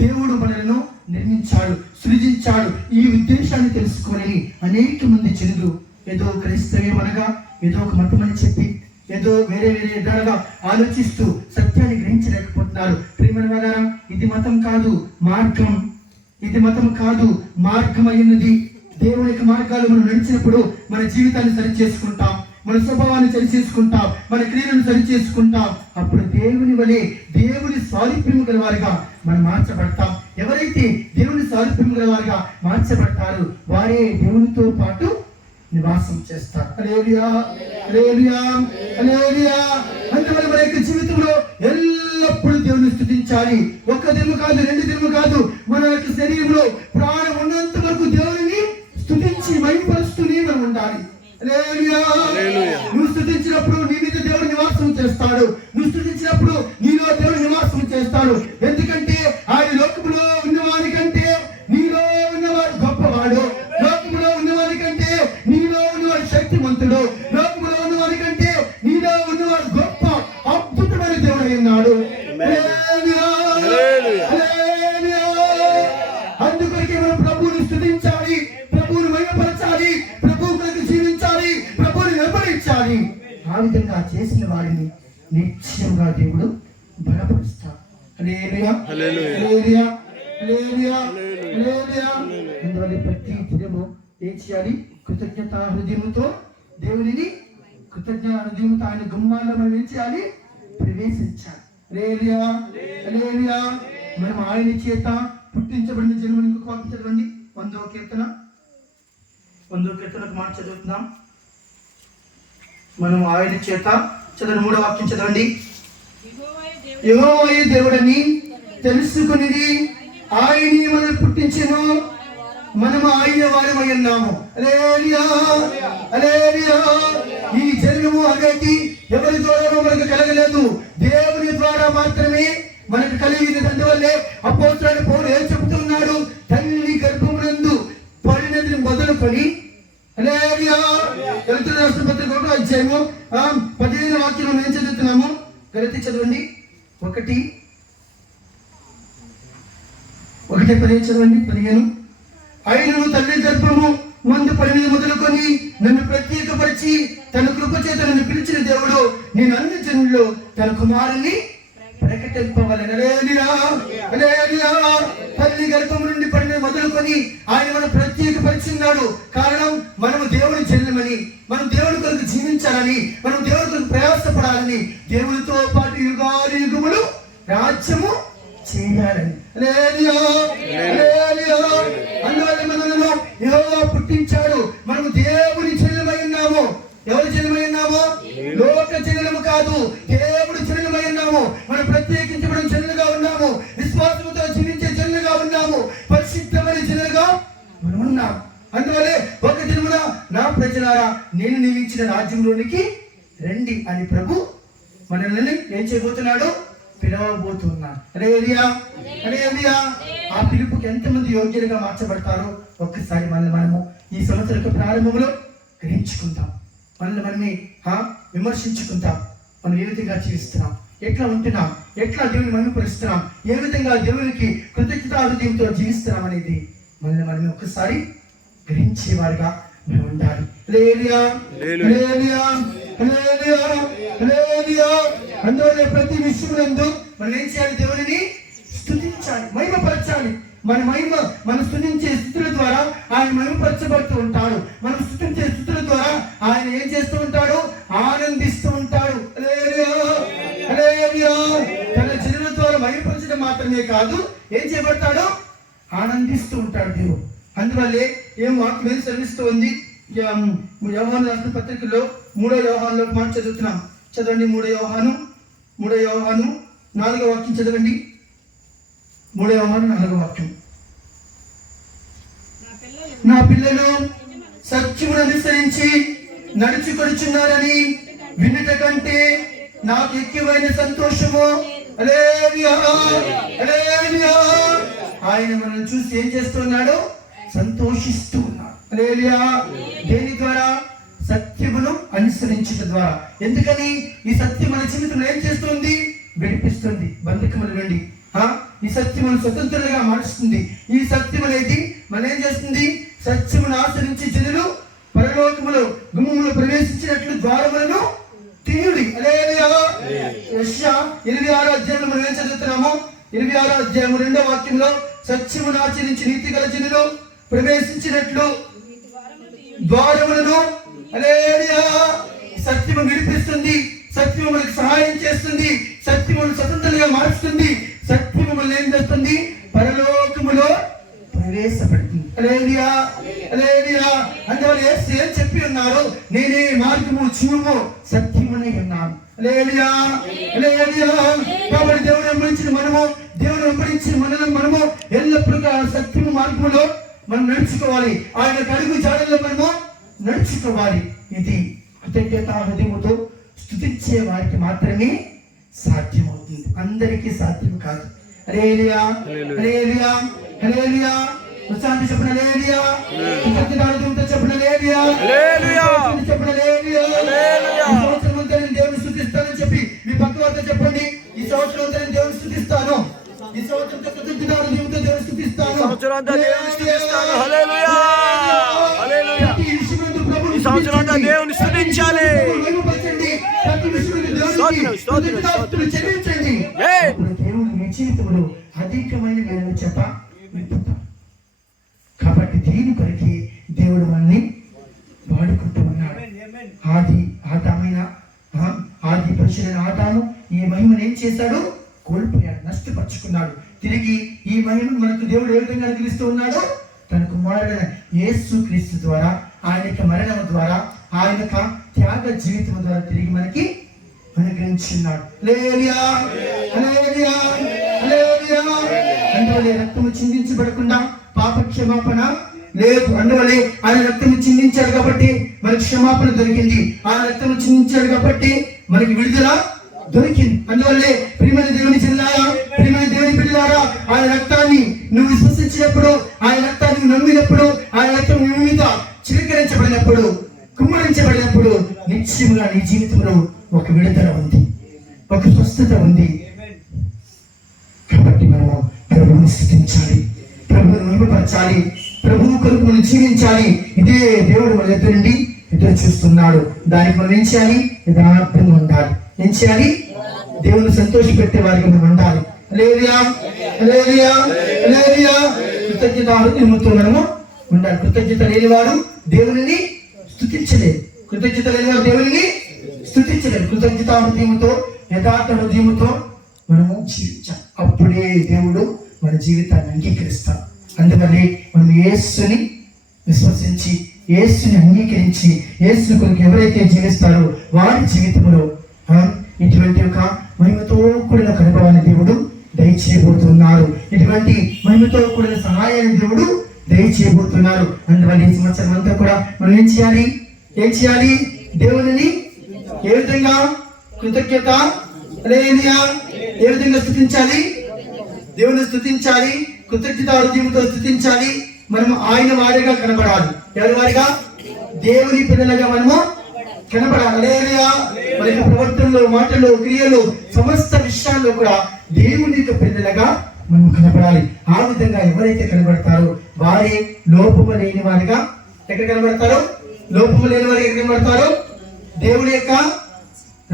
దేవుడు మనలను నిర్మించాడు, సృజించాడు. ఈ ఉద్దేశాన్ని తెలుసుకొని అనేక మంది జనులు ఏదో క్రైస్తవ్యమనగా ఏదో ఒక మతం అని చెప్పి ఏదో వేరే వేరే విధాలుగా ఆలోచిస్తూ సత్యాన్ని గ్రహించలేకపోతున్నారు. ప్రియమైన వారారా, ఇది మతం కాదు, మార్గం. ఇది మతం కాదు, మార్గం అయినది. దేవుని యొక్క మార్గాలు మనం నడిచినప్పుడు మన జీవితాన్ని సరి చేసుకుంటాం, మన స్వభావాన్ని సరి చేసుకుంటాం, మన క్రియలను సరి చేసుకుంటాం. అప్పుడు దేవుని వలె దేవుని సారూప్యము గల వారిగా మనం మార్చబడతాం. ఎవరైతే దేవుని సారూప్యము గల వారిగా మార్చబడతారు వారే దేవునితో పాటు నివాసం చేస్తారు. హల్లెలూయా, హల్లెలూయా, హల్లెలూయా. అందువల్ల మన యొక్క జీవితంలో ఎల్లప్పుడూ దేవుని స్తుతించాలి. ఒక్క దినము కాదు, 2 దినము కాదు, మన యొక్క శరీరంలో ప్రాణం ఉన్నంత వరకు దేవుని స్తుతించి మహిమపరుస్తూనే మనం ఉండాలి. హల్లెలూయా. నువ్వు స్తుతించినప్పుడు నీ మీద దేవుడు నివాసం చేస్తాడు. నువ్వు స్తుతించినప్పుడు నీలో దేవుడు నివాసం చేస్తాడు. ఎందుకంటే ఆయన లోకములో ఉన్నవారి కంటే నీలో ఉన్నవాడు గొప్పవాడు. లోకములో ఉన్నవారి కంటే నీలో ఉన్నవాడు శక్తిమంతుడు. లోకములో ఉన్నవారి కంటే నీలో ఉన్నవాడు గొప్ప అద్భుతమైన దేవుడు ఉన్నాడు. అందుకొరకే మనం ప్రభువుని స్తుతించాలి, ప్రభువుని మహిమపరచాలి, ప్రభువు కొరకు జీవించాలి, ప్రభువుని వెంబడించాలి. ఆ విధంగా చేసిన వారిని నిశ్చయంగా దేవుడు బలపరుస్తాడు. హల్లెలూయా, హల్లెలూయా, హల్లెలూయా, హల్లెలూయా. అందువల్ల ప్రతి దినము ఏం చేయాలి? కృతజ్ఞత హృదయముతో దేవునిని కృతజ్ఞత హృదయముతో ఆయన గుమ్మాల్లో మనం ఏం చేయాలి? ప్రవేశించాలి. హల్లెలూయా, హల్లెలూయా. మనం ఆయన చేత పుట్టించబడిన జన్మని ఇంకొక వాక్యం చదవండి. 100వ కీర్తనకు మాట చదువుతున్నాం. మనం ఆయన చేత చదవండి. 3వ వాక్యం చదవండి. యెహోవాయే దేవుడని తెలుసుకుని ఆయనే మనల్ని పుట్టించెను, మనము ఆయన వారమై ఉన్నాము. హల్లెలూయా, హల్లెలూయా. ఈ జన్మము అనేది ఎవరి ద్వారా మనకు కలగలేదు, దేవుని ద్వారా మాత్రమే మనకు కలిగినది. అందువల్లే అపోస్తలుడైన పౌలు ఏం చెబుతున్నాడు? తల్లి గర్భమునందు పడినది మొదలుకొని హల్లెలూయా. గలతీ రాసిన పత్రిక 1వ అధ్యాయము 15వ వాక్యం ఏం చదువుతున్నాము? గలతీ చదవండి. 1:15 చదవండి. 15 ఆయనను తల్లి గర్భము మందు పడినది మొదలుకొని నన్ను ప్రత్యేకపరిచి తన కృప చేత నన్ను పిలిచిన దేవుడు నేను అన్ని జనుల్లో తన కుమారుని ప్రకటింపవలెను. హల్లెలూయా, హల్లెలూయా. తల్లి గర్భం నుండి పడినది మొదలుకొని ఆయన మనం ప్రత్యేకపరిచిన్నాడు. కారణం మనము దేవుని జన్మని, మనం దేవుని కొరకు జీవించాలని, మనం దేవుని కొరకు ప్రయాసపడాలని, దేవునితో పాటు యుగాలు యుగములు రాజ్యము చేయాలని. హల్లెలూయా, హల్లెలూయా. అందువల్ల మనలను యెహోవా పుట్టించాడు. మనము దేవుని జన్మమై ఉన్నాము. ఎవరి జన్మమై ఉన్నాము? లోక జన్మము కాదు, దేవుడి జన్మమై ఉన్నాము. మనం ప్రత్యేకించబడిన జన్మగా ఉన్నాము. విశ్వాసంతో జీవించే జన్మగా ఉన్నాము. పరిశుద్ధమైన జన్మగా మనం ఉన్నాము. అందువల్లే ఒక జన్మన నా ప్రజలారా నేను నియమించిన రాజ్యంలోనికి రండి అని ప్రభు మనల్ని ఏం చేయబోతున్నాడు? పిలవబోతున్నాడు. హల్లెలూయా, హల్లెలూయా. ఆ పిలుపుకి ఎంతమంది యోగ్యులుగా మార్చబడతారో ఒక్కసారి మనము ఈ సంవత్సరం ప్రారంభంలో గ్రహించుకుంటాం. మనల్ని మనమే విమర్శించుకుంటాం. మనం ఏ విధంగా జీవిస్తున్నాం, ఎట్లా ఉంటున్నాం, ఎట్లా దేవుని మహిమపరుస్తున్నాం, ఏ విధంగా దేవునికి కృతజ్ఞతా హృదయంతో జీవిస్తున్నాం అనేది మనల్ని మనమే ఒక్కసారి గ్రహించేవారుగా మనం ఉండాలి. హల్లెలూయా, హల్లెలూయా, హల్లెలూయా, హల్లెలూయా. అందువల్ల ప్రతి విషయమునందు మనం ఏం చేయాలి? దేవునిని స్తుతించాలి, మహిమపరచాలి. మనం స్తుతించే స్థుతుల ద్వారా ఆయన మహిమపరచబడుతూ ఉంటాడు. మనం స్తుతించే స్థుతుల ద్వారా ఆయన ఏం చేస్తూ ఉంటాడు? ఆనందిస్తూ ఉంటాడు. హల్లెలూయా, హల్లెలూయా. తన జనుల ద్వారా మహిమపరచడం మాత్రమే కాదు, ఏం చేయబడతాడు? ఆనందిస్తూ ఉంటాడు దేవుడు. అందువల్లే ఏం వాక్యం ఏం శ్రమిస్తూ ఉంది? యోహాను రాసిన పత్రికలో 3వ యోహానులో మాట చదువుతున్నాం. చదవండి. 3వ యోహాను 4వ వాక్యం చదవండి. 3వ యోహాను 4వ వాక్యం. నా పిల్లలు సత్యమును అనుసరించి నడుచుకొనుచున్నారని వినుట కంటే నాకు ఎక్కువైన సంతోషము. హల్లెలూయా, హల్లెలూయా. ఆయన మనల్ని చూసి ఏం చేస్తున్నాడు? సంతోషిస్తూ ఉన్నాడు. హల్లెలూయా. దేని ద్వారా? సత్యమును అనుసరించడం ద్వారా. ఎందుకని? ఈ సత్యం మన జీవితంలో ఏం చేస్తుంది? విడిపిస్తుంది. బంధకముల నుండి, ఈ సత్యమును స్వతంత్రంగా మారుస్తుంది. ఈ సత్యం అనేది మనం ఏం చేస్తుంది? సత్యమును ఆచరించి జనులు పరలోకములో గుమ్మములో ప్రవేశించినట్లు ద్వారములను తీయుడి. హల్లెలూయా. యెషయా 26వ అధ్యాయంలో మనం ఏం చదువుతున్నాము? 26వ అధ్యాయం 2వ వాక్యంలో సత్యమును ఆచరించి నీతి గల జనులు ప్రవేశించినట్లు ద్వారములను, హల్లెలూయా, సత్యము విడిపిస్తుంది, సత్యము మనకు సహాయం చేస్తుంది, సత్యమును స్వతంత్రంగా మార్చుతుంది, సత్యము మనల్ని ఏం చేస్తుంది? పరలోకములో ప్రవేశపెడుతుంది. హల్లెలూయా, హల్లెలూయా. అందువల్ల యేసు ఏం చెప్పి ఉన్నారు? నేనే మార్గము జీవము సత్యమునై ఉన్నాను. హల్లెలూయా, హల్లెలూయా. కాబట్టి దేవుడు వెంబడించిన మనము ఎల్లప్పుడూ సత్యము మార్గములో మనం నడుచుకోవాలి. ఆయన అడుగు జాడల్లో మనము నడుచుకోవాలి. ఇది కృతజ్ఞత హృదయముతో స్తుతించే వారికి మాత్రమే సాధ్యమవుతుంది, అందరికీ సాధ్యం కాదు. హల్లెలూయా, హల్లెలూయా, హల్లెలూయా. ఉత్సాహంతో చెప్పండి హల్లెలూయా. కృతజ్ఞతార్థంతో చెప్పండి హల్లెలూయా, హల్లెలూయా, చెప్పండి హల్లెలూయా, హల్లెలూయా. ఈ సంవత్సరం అంతా నేను దేవుని స్తుతిస్తానని చెప్పి మీ పక్క వారితో చెప్పండి. ఈ సంవత్సరం అంతా నేను దేవుని స్తుతిస్తాను. ఈ సంవత్సరం కృతజ్ఞతార్థంతో దేవుని స్తుతిస్తాను. సంవత్సరం అంతా దేవుని స్తుతిస్తాను. హల్లెలూయా, హల్లెలూయా. ఈ సంవత్సరం అంతా దేవుని స్తుతించాలి. దేవుడు మీ జీవితంలో అధికమైన వేదన చెప్ప విప్పుతాం. కాబట్టి దీని కొరకి దేవుడు మనల్ని వాడుకుంటూ ఉన్నాడు. ఆది పురుషుడైన ఆదాము ఈ మహిమను ఏం చేశాడు? కోల్పోయాడు, నష్టపరుచుకున్నాడు. తిరిగి ఈ మహిమను మనకు దేవుడు ఏ విధంగా అనుగ్రహిస్తూ ఉన్నాడు? తన కుమారుడైన యేసు క్రీస్తు ద్వారా, ఆయన యొక్క మరణం ద్వారా, ఆయన యొక్క త్యాగ జీవితం ద్వారా తిరిగి మనకి అనుగ్రహించున్నాడు. హల్లెలూయా, హల్లెలూయా, హల్లెలూయా. అందువల్ల రక్తము చిందించబడకుండా పాప క్షమాపణ లేదు. అందువల్ల ఆయన రక్తము చిందించాడు కాబట్టి మనకి క్షమాపణ దొరికింది. ఆయన రక్తము చిందించాడు కాబట్టి మనకి విడుదల దొరికింది. అందువల్లే ప్రియమైన దేవుని చెల్లారా, ప్రియమైన దేవుని బిడ్డలారా, ఆయన రక్తాన్ని నువ్వు విశ్వసించినప్పుడు, ఆయన రక్తాన్ని నమ్మినప్పుడు, ఆయన రక్తం నీ మీద చిలకరించబడినప్పుడు, కుమ్మరించబడినప్పుడు నిశ్చయముగా నీ జీవితంలో ఒక విడుదల ఉంది, ఒక స్వస్థత ఉంది. కాబట్టి మనము ప్రభువుని స్తుతించాలి, ప్రభువుని మహిమపరచాలి, ప్రభువు కొరకు మనం జీవించాలి. ఇదే దేవుడు మన దగ్గర నుండి ఎదురు చూస్తున్నాడు. దానికి మనం ఏం చేయాలి? యథార్థంగా ఉండాలి. ఏం చేయాలి? దేవుని సంతోషపెట్టే వారికి మనం ఉండాలి. హల్లెలూయా, హల్లెలూయా, హల్లెలూయా. కృతజ్ఞత హృదయముతో మనము ఉండాలి. కృతజ్ఞత లేనివారు దేవునిని స్తుతించలేదు. కృతజ్ఞత లేనివారు దేవునిని స్తుతించలేదు. కృతజ్ఞత హృదయముతో, యథార్థ హృదయముతో మనము జీవించాలి. అప్పుడే దేవుడు మన జీవితాన్ని అంగీకరిస్తాడు. అందువల్లే మనం యేసుని విశ్వసించి, యేసుని అంగీకరించి, యేసు కొరకు ఎవరైతే జీవిస్తారో వారి జీవితంలో ఇటువంటి ఒక మహిమతో కూడిన కనుభవాన్ని దేవుడు దయచేయబోతున్నారు. ఇటువంటి మహిమతో కూడిన సహాయాన్ని దేవుడు దయచేయబోతున్నారు. అందువల్ల ఈ సంవత్సరం అంతా కూడా మనం ఏం చేయాలి? దేవుని ఏ విధంగా కృతజ్ఞత, హల్లెలూయా, ఏ విధంగా స్తుతించాలి? దేవుని స్తుతించాలి, కృతజ్ఞత హృదయంతో స్తుతించాలి. మనము ఆయన వారిగా కనబడాలి. ఎవరి వారిగా? దేవుని పిల్లలుగా మనము కనబడాలి. హల్లెలూయా. మన ప్రవర్తనలో, మాటలో, క్రియలో, సమస్త విషయాల్లో కూడా దేవుని యొక్క పిల్లలుగా మనం కనబడాలి. ఆ విధంగా ఎవరైతే కనబడతారో వారే లోపము లేని వారిగా ఎక్కడ కనబడతారో? లోపము లేని వారిగా కనబడతారో దేవుని యొక్క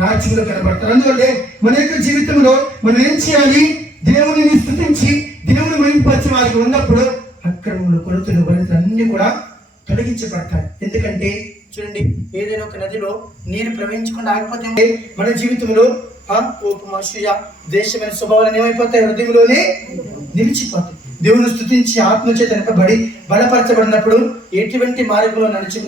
రాజ్యంలో కనబడతారు. అందువల్లే మన యొక్క జీవితంలో మనం ఏం చేయాలి? దేవుని స్తుతించి దేవుని మహిమపరిచే వారికి ఉన్నప్పుడు అక్రమములు, కొరతలు, బలితలు అన్ని కూడా తొలగించబడతాయి. ఎందుకంటే చూడండి, ఏదైనా ఒక నదిలో నీరు ప్రవహించకుండా ఆగిపోతే మన జీవితంలో కోపం, అసూయ, ద్వేషమైన స్వభావాలు ఏమైపోతాయి? హృదయంలోనే నిలిచిపోతాయి. దేవుని స్తుతించి ఆత్మచేత నింపబడి బలపరచబడినప్పుడు ఎటువంటి మార్గంలో నడిచి